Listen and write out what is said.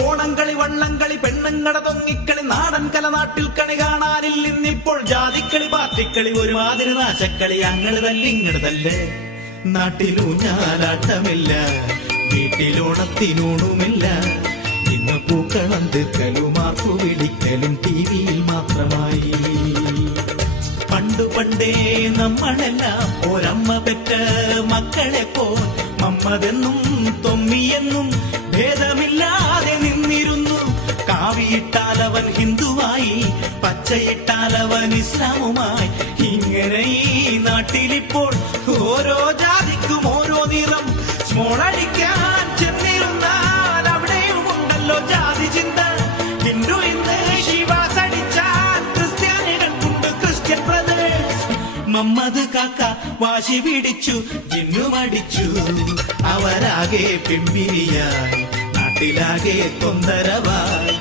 ഓണംകളി വള്ളംകളി പെണ്ണുങ്ങട തൊങ്ങിക്കളി നാടൻ കല നാട്ടിൽ കണി കാണാനില്ല ഇന്നിപ്പോൾ ജാതിക്കളി പാർട്ടിക്കളി ഒരുമാതിരി നാശക്കളി അങ്ങട് തല്ലി ഇങ്ങട് തല്ലേ നാട്ടിലൂഞ്ഞാലാട്ടമില്ല വീട്ടിലോണത്തിനൂണുമില്ല ഇന്ന് പൂക്കളം തീർക്കലും ആർപ്പു പിടിക്കലും ടിവിയിൽ മാത്രമായി പണ്ടേ നമ്മളെല്ലാം ഒരമ്മ പെറ്റ മക്കളെ പോൽ മമ്മതെന്നും തൊമ്മിയെന്നും ഭേദമില്ലാതെ നിന്നിരുന്നു കാവിയിട്ടാലവൻ ഹിന്ദുവായി പച്ചയിട്ടാലവൻ ഇസ്ലാമുമായി ഇങ്ങനെ ഈ നാട്ടിലിപ്പോൾ ഓരോ ജാതിക്കും ഓരോ നിറം സ്മോളടിക്കാൻ ചെന്നിരുന്നാൽ അവിടെയും ഉണ്ടല്ലോ ജാതി ചിന്ത ഹിന്ദു ഇന്ന് ശിവാസടിച്ചാൽ ക്രിസ്ത്യാനികൾക്കുണ്ട് ക്രിസ്ത്യൻ ബ്രദേഴ്സ് മമ്മദ് കാക്ക വാശി പിടിച്ചു ജിന്നുമടിച്ചു അവരാകെ പിമ്പിരിയായി നാട്ടിലാകെ തൊന്തരവായി